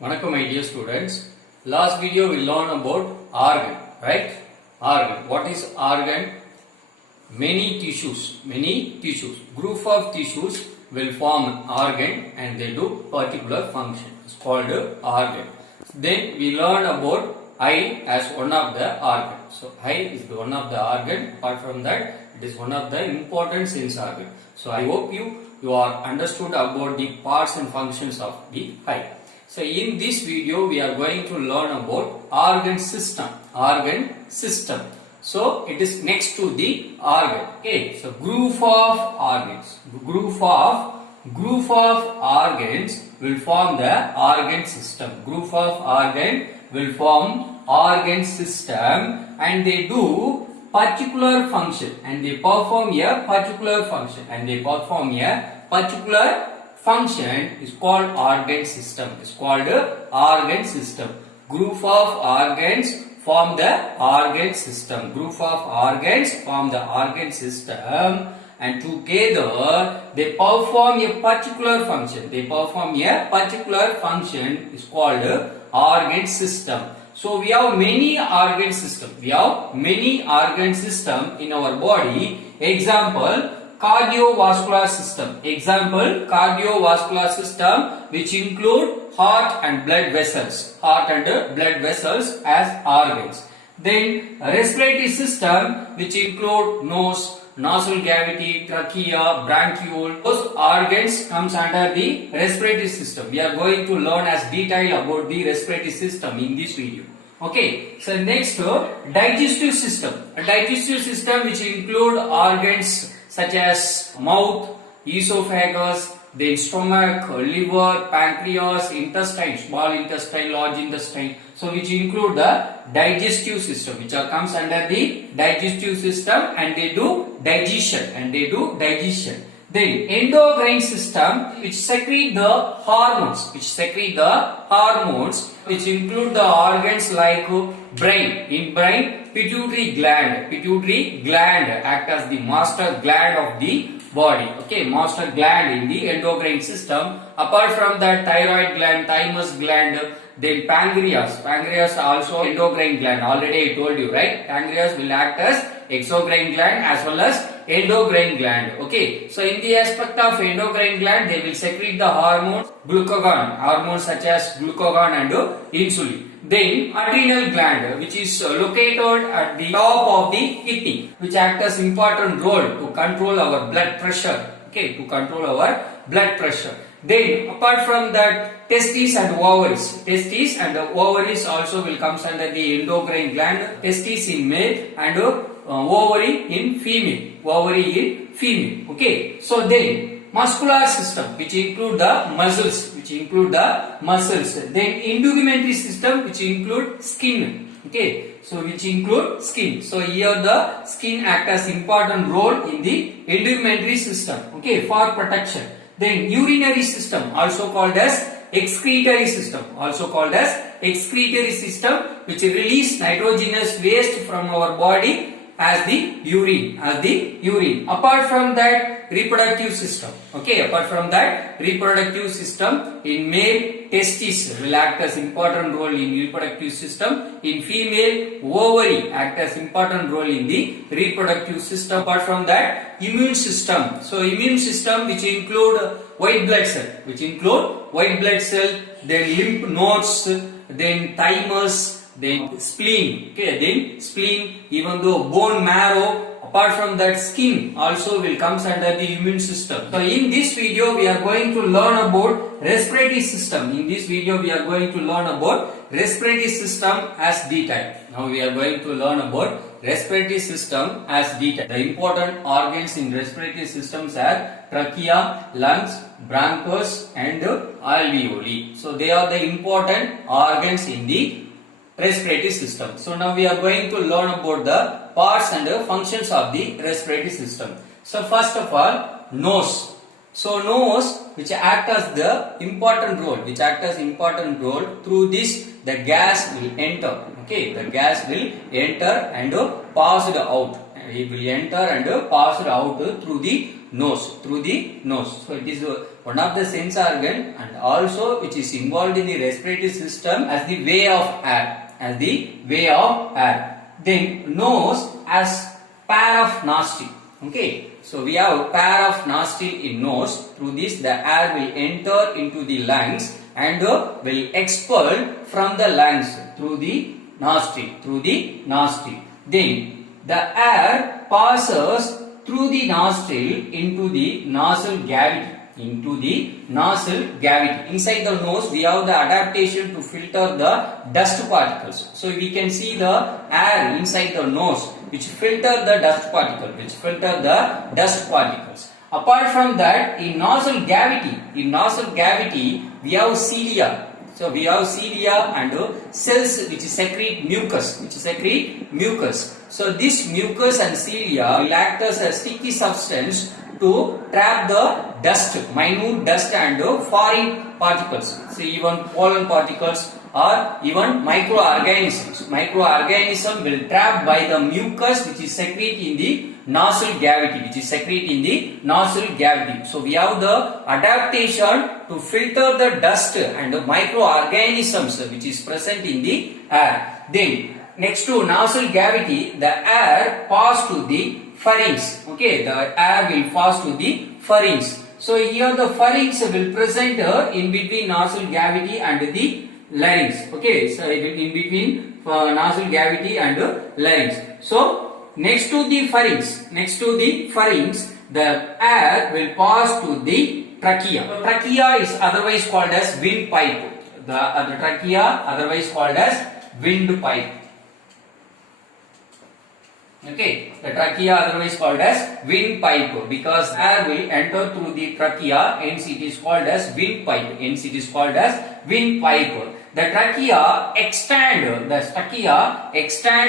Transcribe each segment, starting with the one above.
Vanakkam my dear students. Last video we learned about organ, right? Organ. What is organ? Many tissues. Group of tissues will form an organ and they do particular function. It's called organ. Then we learn about eye as one of the organ. So eye is one of the organ. Apart from that, it is one of the important sense organ. So I hope you are understood about the parts and functions of the eye. So in this video we are going to learn about organ system. So it is next to the organ. Okay. So group of organs. Group of organs will form the organ system. Group of organ will form organ system and they do particular function and they perform a particular function is called organ system. It's called organ system. Group of organs form the organ system. Group of organs form the organ system and together they perform a particular function. Is called organ system. So we have many organ system. In our body. Example, cardiovascular system which include heart and blood vessels as organs. Then respiratory system which include nose, nasal cavity, trachea, bronchiole. Those organs comes under the respiratory system. We are going to learn as detail about the respiratory system in this video. Okay, so next digestive system. A digestive system which include organs such as mouth, esophagus, then stomach, liver, pancreas, intestine, small intestine, large intestine. So which include the digestive system, which comes under the digestive system and they do digestion. Then endocrine system which secrete the hormones, which include the organs like brain. In brain, pituitary gland act as the master gland of the body. Okay, master gland in the endocrine system. Apart from that, thyroid gland, thymus gland, then pancreas also endocrine gland. Already I told you, right? Pancreas will act as exocrine gland as well as endocrine gland. Okay, so in the aspect of endocrine gland, they will secrete the hormones such as glucagon and insulin. Then adrenal gland, which is located at the top of the kidney, which acts as important role to control our blood pressure. Then apart from that, testes and ovaries also will comes under the endocrine gland. Testes in male and ovary in female. Okay, so then muscular system which include the muscles. Then integumentary system which include skin. Okay, so which include skin. So here the skin act as important role in the integumentary system. Okay, for protection. Then urinary system also called as excretory system which release nitrogenous waste from our body as the urine. Apart from that, reproductive system. In male, testes will act as important role in reproductive system. In female, ovary act as important role in the reproductive system. Apart from that, immune system. So immune system which include white blood cell, then lymph nodes, then thymus, then spleen. Even though bone marrow. Apart from that, skin also will comes under the immune system. So in this video we are going to learn about respiratory system. As detail. Now we are going to learn about respiratory system as detail. The important organs in respiratory systems are trachea, lungs, bronchus and alveoli. So they are the important organs in the respiratory system. So now we are going to learn about the parts and functions of the respiratory system. So first of all, nose. So nose which act as the important role. Through this the gas will enter. Okay, the gas will enter and pass it out. it will enter and pass out through the nose, So it is one of the sense organ and also which is involved in the respiratory system as the way of air, Then nose as pair of nostril. Okay, so we have pair of nostril in nose. Through this, the air will enter into the lungs and will expel from the lungs through the nostril. Then the air passes through the nostril into the nasal cavity. Inside the nose, we have the adaptation to filter the dust particles. So we can see the air inside the nose, which filter the dust particles. Apart from that, in nasal cavity, we have cilia. So we have cilia and cells which secrete mucus. So this mucus and cilia will act as a sticky substance to trap the dust, minute dust and foreign particles. So even pollen particles or even microorganisms. Microorganism will trap by the mucus which is secrete in the nasal cavity. So we have the adaptation to filter the dust and the microorganisms which is present in the air. Then next to nasal cavity, the air pass to the pharynx. Okay, the air will pass to the pharynx. So here the pharynx will present in between nasal cavity and the larynx. Okay, so in between nasal cavity and larynx. So next to the pharynx, the air will pass to the trachea. Trachea is otherwise called as windpipe. The trachea otherwise called as windpipe. Okay, the trachea otherwise called as windpipe because air will enter through the trachea, hence it is called as windpipe. The trachea extend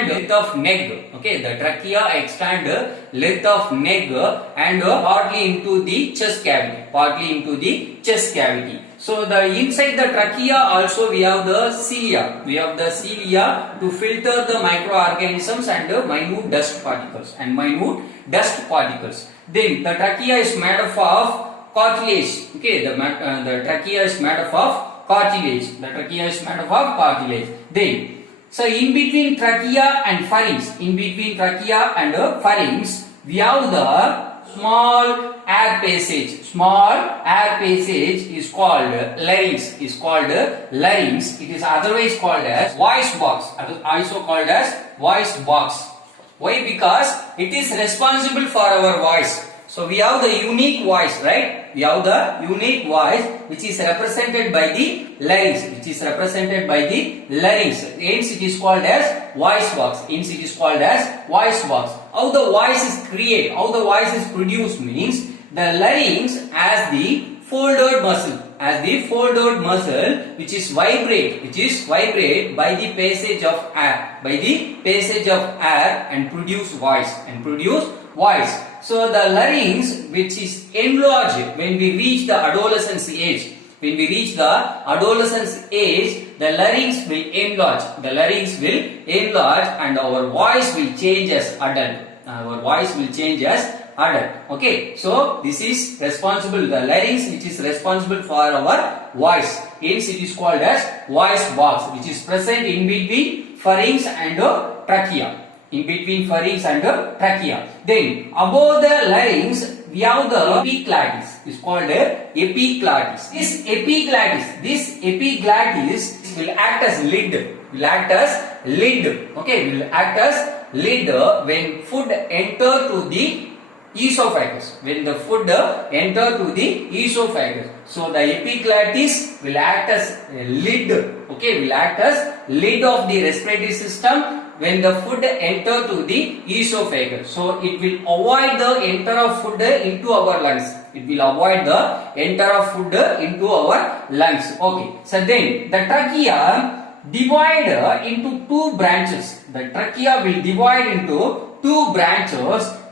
length of neck. Okay, the trachea extend length of neck and partly into the chest cavity. So the inside the trachea also we have the cilia. To filter the microorganisms and minute dust particles. Then the trachea is made up of cartilage. Okay, the trachea is made up of cartilage. Then, so in between trachea and pharynx, we have the small air passage. Is called larynx. It is otherwise called as voice box. Why? Because it is responsible for our voice. So we have the unique voice, right? Which is represented by the larynx. Hence it is called as voice box. How the voice is created, how the voice is produced means the larynx as the folded muscle, which is vibrate by the passage of air, and produce voice. So the larynx which is enlarged when we reach the adolescence age. The larynx will enlarge. And our voice will change as adult. Okay, so this is responsible. The larynx which is responsible for our voice. Hence it is called as voice box, which is present in between pharynx and trachea. Then above the larynx we have the epiglottis. It's called epiglottis. This epiglottis will act as lid. Okay, will act as lid when food enter to the esophagus. So the epiglottis will act as lid. Okay, will act as lid of the respiratory system when the food enter to the esophagus. So it will avoid the enter of food into our lungs. Okay. So then the trachea divide into two branches.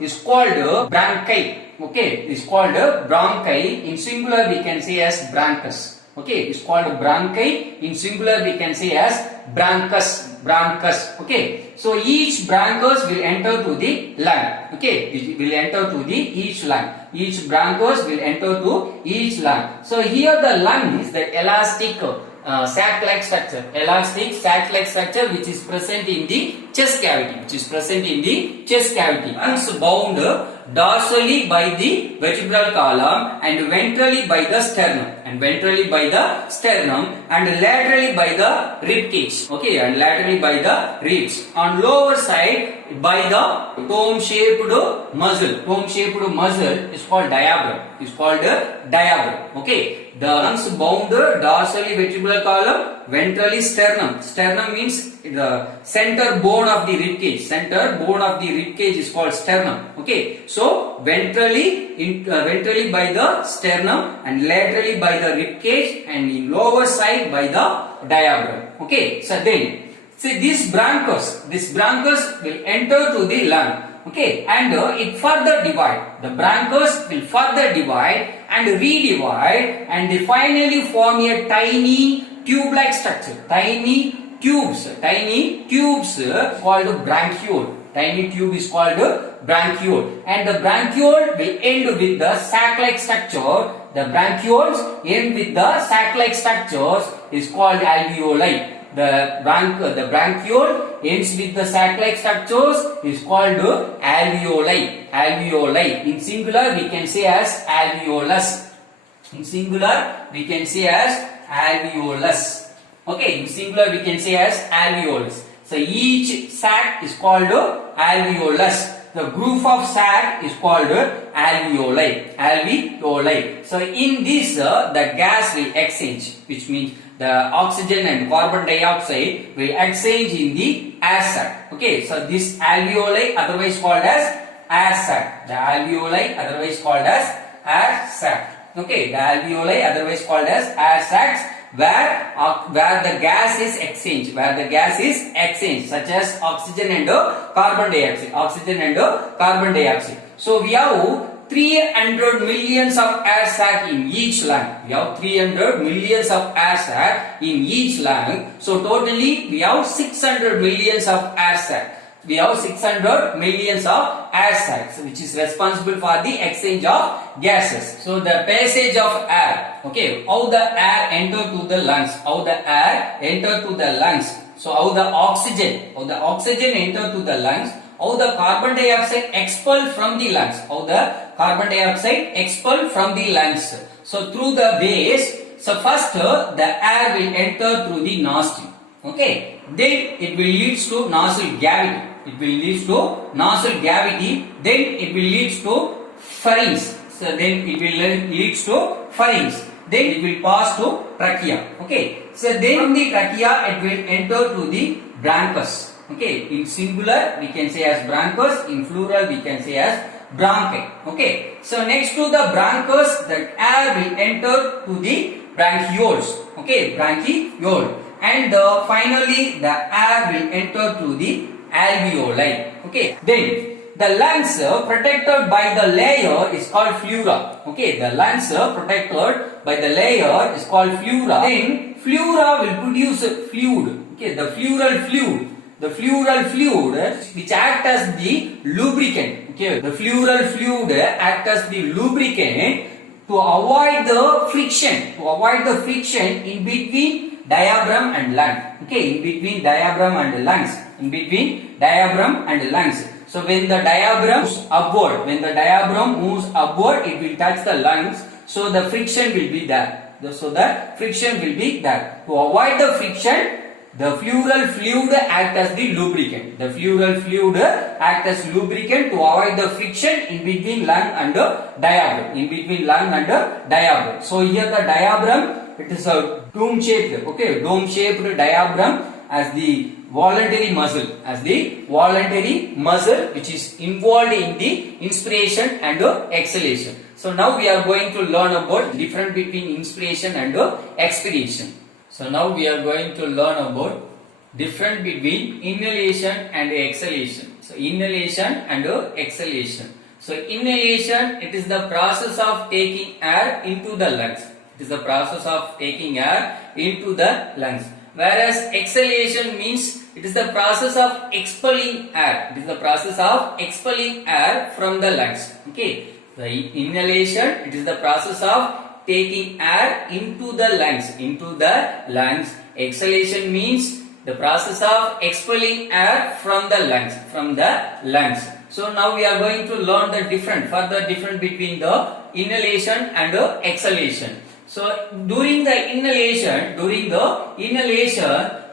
Is called bronchi. Okay, is called bronchi. In singular we can say as bronchus. Okay, it's called bronchi. In singular we can say as bronchus. bronchus. Okay, so each bronchus will enter to the lung. Okay, it will enter to the each lung. Each bronchus will enter to each lung. So here the lung is the elastic sac-like structure. Elastic sac-like structure which is present in the chest cavity. Which is present in the chest cavity. Lungs bound dorsally by the vertebral column and ventrally by the sternum. And ventrally by the sternum and laterally by the rib cage. Okay, and laterally by the ribs. On lower side by the dome-shaped muscle. Dome-shaped muscle is called diaphragm. Is called diaphragm. Okay, the lungs bound dorsally vertebral column, ventrally sternum. Sternum means the center bone of the rib cage. Center bone of the rib cage is called sternum. Okay, so ventrally by the sternum and laterally by the rib cage and in lower side by the diaphragm. Okay, so then see this bronchus will enter to the lung. Okay, and it further divide. The bronchus will further divide and redivide and they finally form a tiny tube-like structure. Tiny tubes called bronchiole. Tiny tube is called bronchiole, and the bronchiole will end with the sac-like structure. The bronchioles end with the sac-like structures is called alveoli. The bronchiole ends with the sac-like structures is called alveoli. Alveoli. In singular we can say as alveolus. In singular we can say as alveolus. Okay, in singular we can say as alveolus. So each sac is called alveolus. The group of sac is called alveoli. Alveoli. So in this the gas will exchange, which means the oxygen and carbon dioxide will exchange in the air sac. Okay, so this alveoli otherwise called as air sac. The alveoli otherwise called as air sac. Okay, the alveoli otherwise called as air sacs, where the gas is exchanged, such as oxygen and carbon dioxide. So we have 300 millions of air sac in each lung. We have 300 millions of air sac in each lung. So totally we have 600 millions of air sac. We have 600 millions of air sacs, which is responsible for the exchange of gases. So the passage of air. Okay, how the air enter to the lungs. So how the oxygen enter to the lungs. How the carbon dioxide expelled from the lungs. So through the waste. So first the air will enter through the nostril. Okay, then it will lead to nasal cavity. Then it will lead to pharynx. So then it will lead to pharynx. Then it will pass to trachea. Okay, so then from the trachea it will enter to the bronchus. Okay, in singular we can say as bronchus, in plural we can say as bronchi. Okay, so next to the bronchus, the air will enter to the bronchioles. Okay, bronchiole, and finally the air will enter to the alveoli. Okay, then the lungs protected by the layer is called pleura. Okay, the lungs protected by the layer is called pleura. Then pleura will produce fluid. Okay, the pleural fluid which act as the lubricant. Okay, the pleural fluid act as the lubricant to avoid the friction in between diaphragm and lung. Okay, in between diaphragm and lungs. So when the diaphragm moves upward, it will touch the lungs. So the friction will be there. To avoid the friction, the pleural fluid act as the lubricant. To avoid the friction in between lung and diaphragm. So here the diaphragm, it is a dome-shaped diaphragm as the voluntary muscle which is involved in the inspiration and exhalation. So now we are going to learn about the difference between inspiration and expiration. So now we are going to learn about difference between inhalation and exhalation. So inhalation and exhalation. So inhalation, it is the process of taking air into the lungs. Whereas exhalation means it is the process of expelling air. It is the process of expelling air from the lungs. Okay. The inhalation, it is the process of taking air into the lungs. Into the lungs. Exhalation means the process of expelling air from the lungs. From the lungs. So now we are going to learn the further difference between the inhalation and the exhalation. So during the inhalation,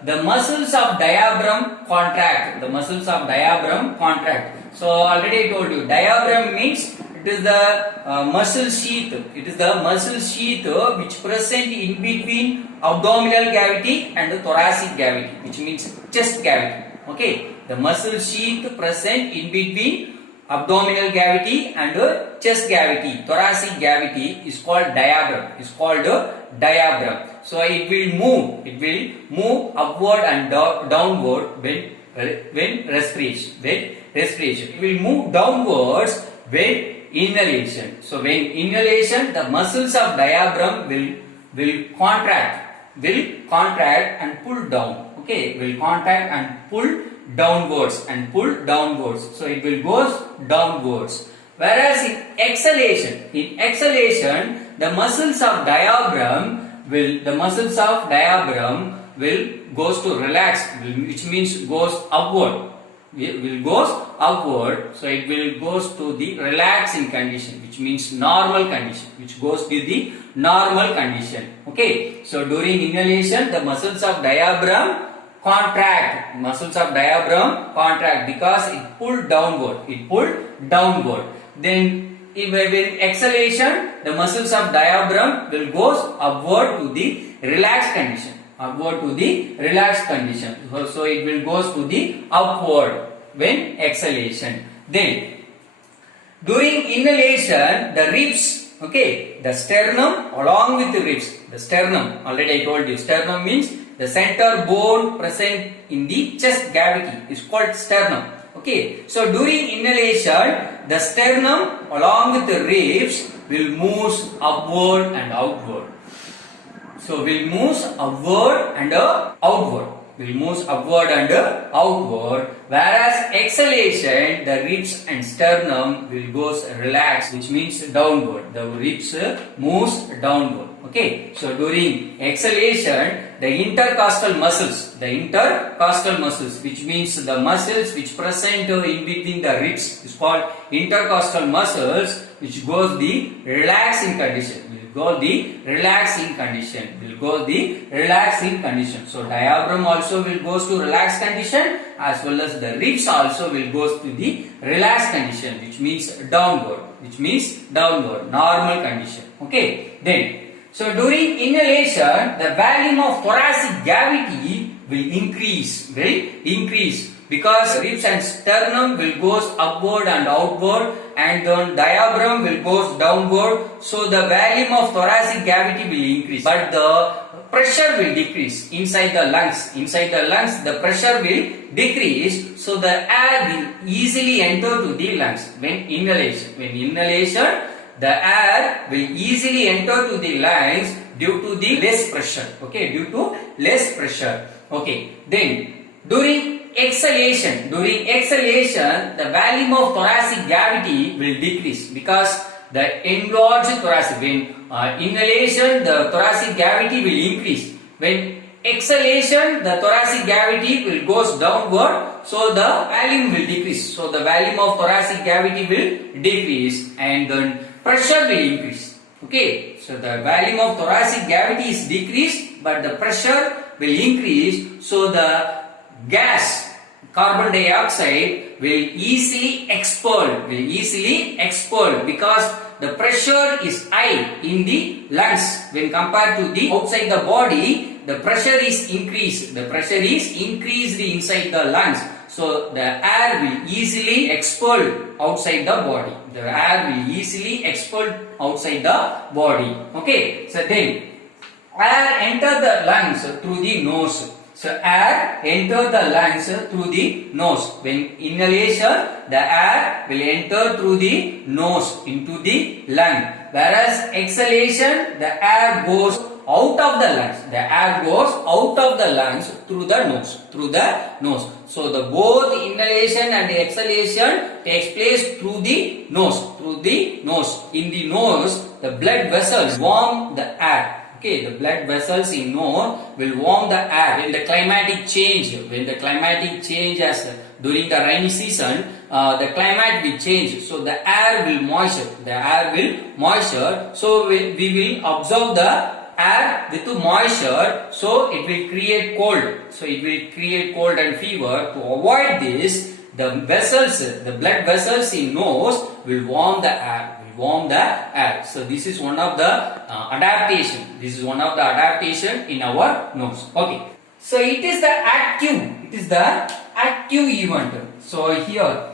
the muscles of diaphragm contract. The muscles of diaphragm contract. So already I told you, diaphragm means it is the muscle sheath. It is the muscle sheath which present in between abdominal cavity and the thoracic cavity, which means chest cavity. Okay, the muscle sheath present in between abdominal cavity and chest cavity, thoracic cavity is called diaphragm. So it will move upward and downward when respiration. It will move downwards when inhalation. So when inhalation, the muscles of diaphragm will contract and pull down. Okay, will contract and pull downwards. So it will goes downwards. Whereas in exhalation, the muscles of diaphragm will goes to relax, which means goes upward. So it will goes to the relaxing condition, which means normal condition, which goes to the normal condition. Okay, so during inhalation, the muscles of diaphragm contract because it pulled downward. Then when exhalation, the muscles of diaphragm will goes upward to the relaxed condition. So it will goes to the upward when exhalation. Then during inhalation, the ribs, okay, the sternum along with the ribs. The sternum, already I told you, sternum means the center bone present in the chest cavity is called sternum. Okay, so during inhalation, the sternum along with the ribs will move upward and outward. So will move upward and outward. Whereas exhalation, the ribs and sternum will goes relaxed, which means downward. The ribs moves downward. Okay, so during exhalation, the intercostal muscles, which means the muscles which present in between the ribs is called intercostal muscles, which goes the relaxing condition. So diaphragm also will goes to relaxed condition, as well as the ribs also will goes to the relaxed condition, which means downward, normal condition. Okay, then so during inhalation, the volume of thoracic cavity will increase because ribs and sternum will goes upward and outward, and then diaphragm will goes downward. So the volume of thoracic cavity will increase, but the pressure will decrease inside the lungs. The pressure will decrease, so the air will easily enter to the lungs when inhalation. The air will easily enter to the lungs due to the less pressure. Okay, then during exhalation, the volume of thoracic cavity will decrease because the enlarged thoracic. When inhalation, the thoracic cavity will increase. When exhalation, the thoracic cavity will goes downward, so the volume will decrease. So the volume of thoracic cavity will decrease, and then pressure will increase. Okay, so the volume of thoracic cavity is decreased, but the pressure will increase. So the gas, carbon dioxide, will easily expel because the pressure is high in the lungs when compared to the outside the body. The pressure is increased. Inside the lungs. So the air will easily expel outside the body. Okay. So then air enter the lungs through the nose. So air enter the lungs through the nose. When inhalation, the air will enter through the nose into the lung. Whereas exhalation, the air goes out of the lungs. The air goes out of the lungs through the nose. Through the nose. So the both inhalation and exhalation takes place through the nose. Through the nose. In the nose, the blood vessels warm the air. Okay, the blood vessels in nose will warm the air. When the climatic change as during the rainy season, the climate will change. So the air will moisture. The air will moisture. So we will absorb the air with moisture. So it will create cold. So it will create cold and fever. To avoid this, the vessels, the blood vessels in nose will warm the air. So this is one of the adaptation. This is one of the adaptation in our nose. Okay. So it is the active. It is the active event. So here.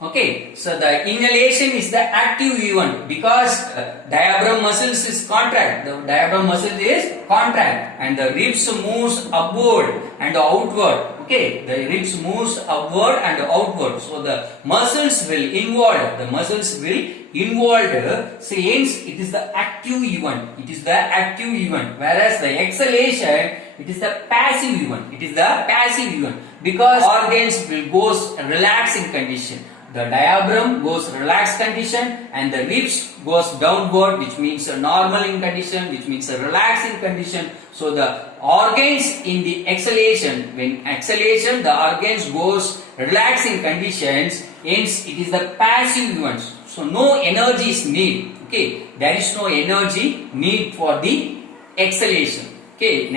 Okay. So the inhalation is the active event because diaphragm muscles is contract. The diaphragm muscle is contract and the ribs moves upward and outward. Okay, the ribs moves upward and outward. So the muscles will involve. The muscles will involve. So hence it is the active event. It is the active event. Whereas the exhalation, it is the passive event. It is the passive event because organs will goes relaxing condition. The diaphragm goes relaxed condition and the ribs goes downward, which means a normal in condition, which means a relaxing condition. So the organs in the exhalation, when exhalation the organs goes relaxing conditions, hence it is the passive events. So no energy is need. Okay, there is no energy need for the exhalation. Okay,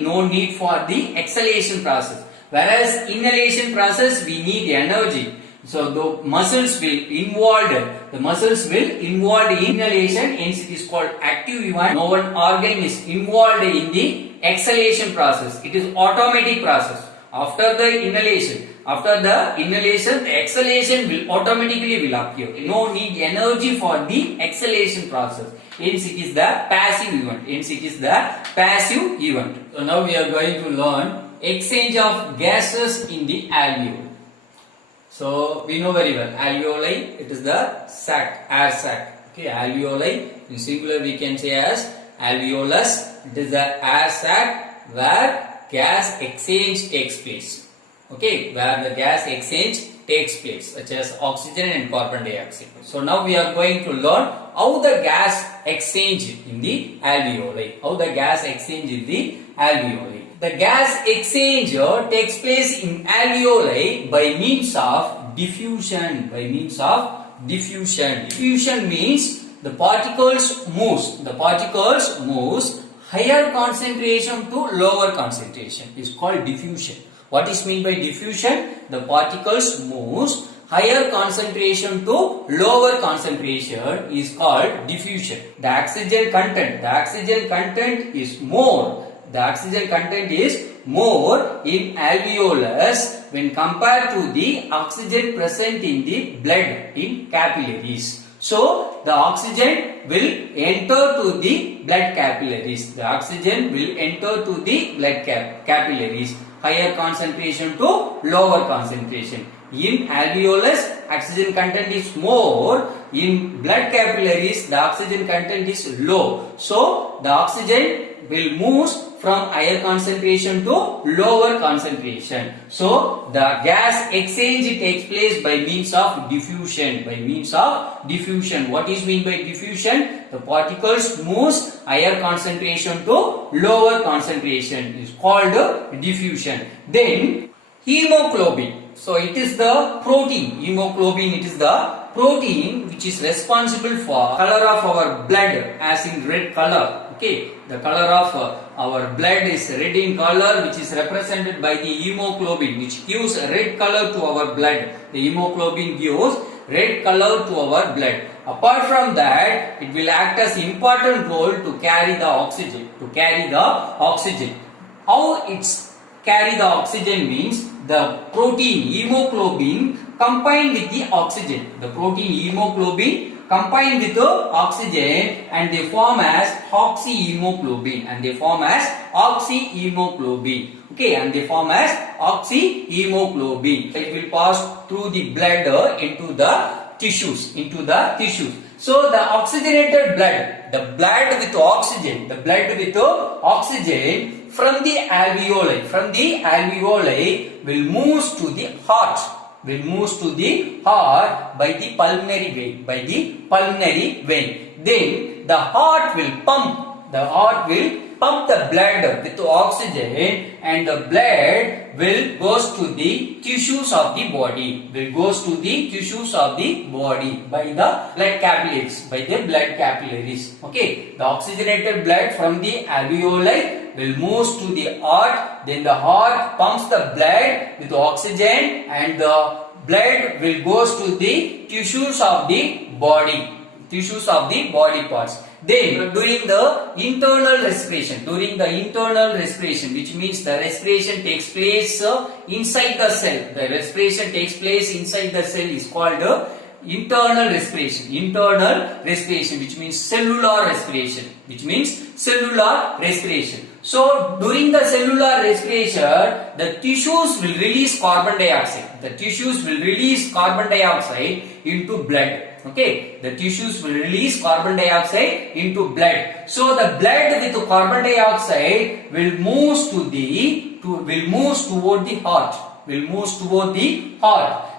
no need for the exhalation process. Whereas inhalation process we need energy. So the muscles will involve in inhalation, hence it is called active event. No one organ is involved in the exhalation process. It is automatic process. After the inhalation, the exhalation will automatically appear. No need energy for the exhalation process. Hence it is the passive event. So now we are going to learn exchange of gases in the alveoli. So we know very well alveoli, it is the sac, air sac. Okay, alveoli in singular we can say as alveolus. It is the air sac where gas exchange takes place. Okay, where the gas exchange takes place, such as oxygen and carbon dioxide. So now we are going to learn how the gas exchange in the alveoli. The gas exchange takes place in alveoli by means of diffusion. Diffusion means the particles moves higher concentration to lower concentration is called diffusion. What is meant by diffusion? The particles moves higher concentration to lower concentration is called diffusion. The oxygen content is more. The oxygen content is more in alveolus when compared to the oxygen present in the blood in capillaries. So the oxygen will enter to the blood capillaries. Capillaries. Higher concentration to lower concentration. In alveolus, oxygen content is more. In blood capillaries, the oxygen content is low. So the oxygen will move from higher concentration to lower concentration. So the gas exchange takes place by means of diffusion. What is meant by diffusion? The particles moves higher concentration to lower concentration is called diffusion. Then hemoglobin. So it is the protein. Hemoglobin, it is the protein which is responsible for color of our blood, as in red color. Okay, the color of our blood is red in color, which is represented by the hemoglobin, which gives red color to our blood. The hemoglobin gives red color to our blood. Apart from that, it will act as important role to carry the oxygen. How it's carry the oxygen means the protein hemoglobin combined with the oxygen. The protein hemoglobin combined with the oxygen and they form as oxyhemoglobin. Okay, and they form as oxyhemoglobin. It will pass through the blood into the tissues. So the oxygenated blood, the blood with oxygen from the alveoli will move to the heart, by the pulmonary vein. Then the heart will pump the blood with oxygen, and the blood will goes to the tissues of the body, by the blood capillaries. Okay, the oxygenated blood from the alveoli will move to the heart, then the heart pumps the blood with oxygen, and the blood will goes to the tissues of the body parts. Then during the internal respiration, which means the respiration takes place inside the cell. Is called internal respiration, which means cellular respiration. So during the cellular respiration, the tissues will release carbon dioxide into blood. Okay, the tissues will release carbon dioxide into blood. So the blood with carbon dioxide will move toward the heart.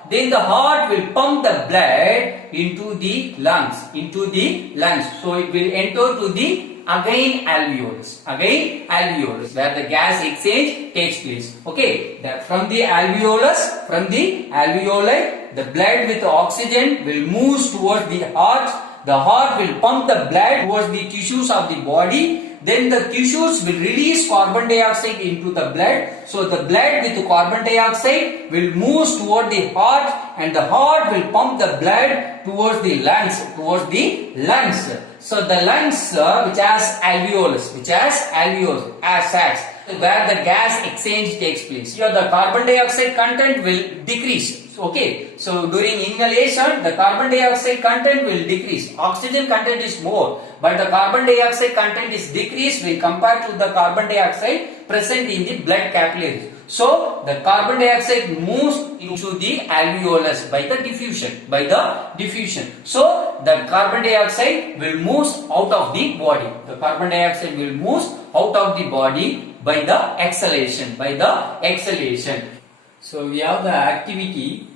Then the heart will pump the blood into the lungs. So it will enter to the again alveolus, where the gas exchange takes place. Okay, from the alveoli, the blood with oxygen will move towards the heart. The heart will pump the blood towards the tissues of the body. Then the tissues will release carbon dioxide into the blood. So the blood with carbon dioxide will move toward the heart, and the heart will pump the blood towards the lungs. So the lungs, which has alveolus, as sacs, where the gas exchange takes place. Here the carbon dioxide content will decrease. Okay, so during inhalation, the carbon dioxide content will decrease. Oxygen content is more, but the carbon dioxide content is decreased when compared to the carbon dioxide present in the blood capillaries. So the carbon dioxide moves into the alveolus by the diffusion. So the carbon dioxide will move out of the body. By the exhalation. So we have the activity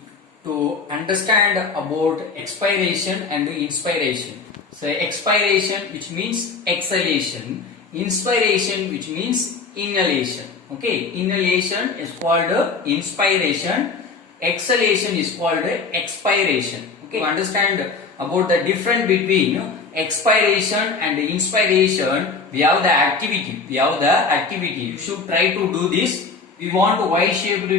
to understand about expiration and inspiration. So expiration, which means exhalation, inspiration, which means inhalation. Okay, inhalation is called inspiration, exhalation is called expiration. Okay, to understand about the difference between expiration and inspiration, we have the activity. You should try to do this. We want a Y-shaped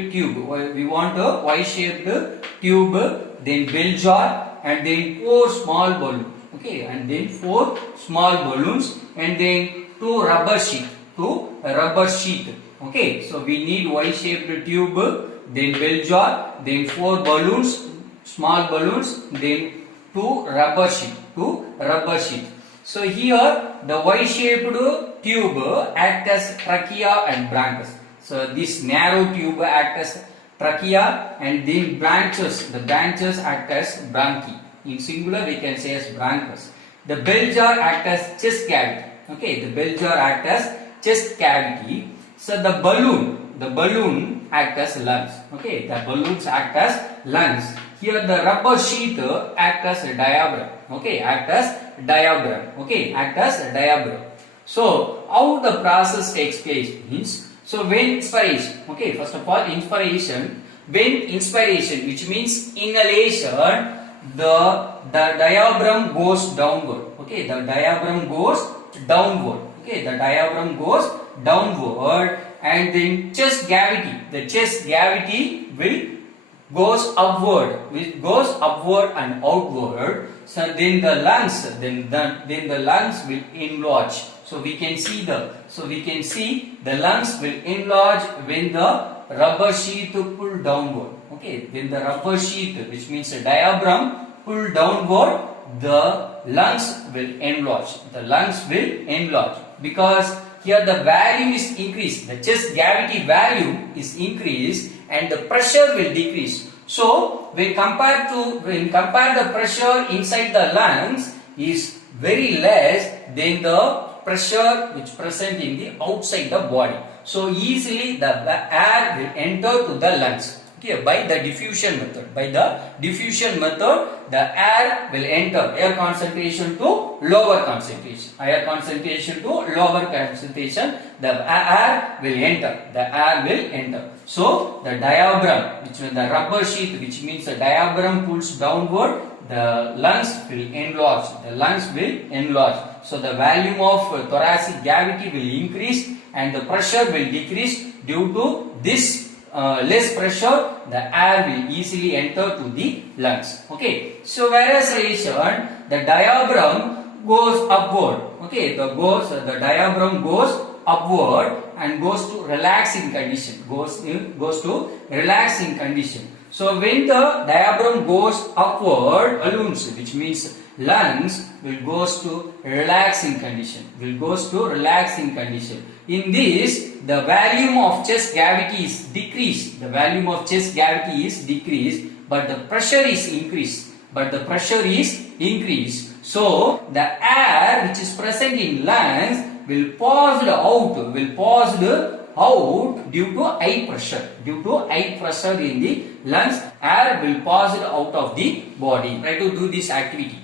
tube. Then bell jar, and then 4 small balloons. Okay, and then 4 small balloons, and then 2 rubber sheet. Okay, so we need Y-shaped tube, then bell jar, then 4 balloons, small balloons, then 2 rubber sheet. So here the Y-shaped tube acts as trachea and bronchus. So this narrow tube acts as trachea, and then the branches act as bronchi. In singular we can say as bronchus. The bell jar acts as chest cavity. Okay, the bell jar acts as chest cavity. So the balloon acts as lungs. Okay, the balloons act as lungs. Here the rubber sheet acts as a diaphragm. Okay, act as diaphragm. So how the process takes place means, so when inspiration, okay, first of all inspiration, which means inhalation, the diaphragm goes downward. Okay, the diaphragm goes downward. And then chest cavity will goes upward and outward. So then the lungs will enlarge. So we can see the lungs will enlarge when the rubber sheath pull downward. Okay, when the rubber sheath, which means a diaphragm, pull downward, the lungs will enlarge. Because here the value is increased. The chest cavity value is increased and the pressure will decrease. So when compare the pressure inside the lungs is very less than the pressure which present in the outside the body. So easily the air will enter to the lungs. Okay, by the diffusion method. By the diffusion method, the air will enter. Air concentration to lower concentration. Air concentration to lower concentration. The air will enter. The air will enter. So the diaphragm, which means the rubber sheath, which means the diaphragm pulls downward, the lungs will enlarge. The lungs will enlarge. So the volume of thoracic cavity will increase and the pressure will decrease. Due to this less pressure, the air will easily enter to the lungs. Okay. So whereas relation, the diaphragm goes upward. Okay. The diaphragm goes upward and goes to relaxing condition. Goes to relaxing condition. So when the diaphragm goes upward, balloons, which means lungs, will goes to relaxing condition. Will goes to relaxing condition. In this, the volume of chest cavity is decreased. The volume of chest cavity is decreased, but the pressure is increased. So the air which is present in lungs will pass out due to high pressure. Due to high pressure in the lungs, air will pass out of the body. Try to do this activity.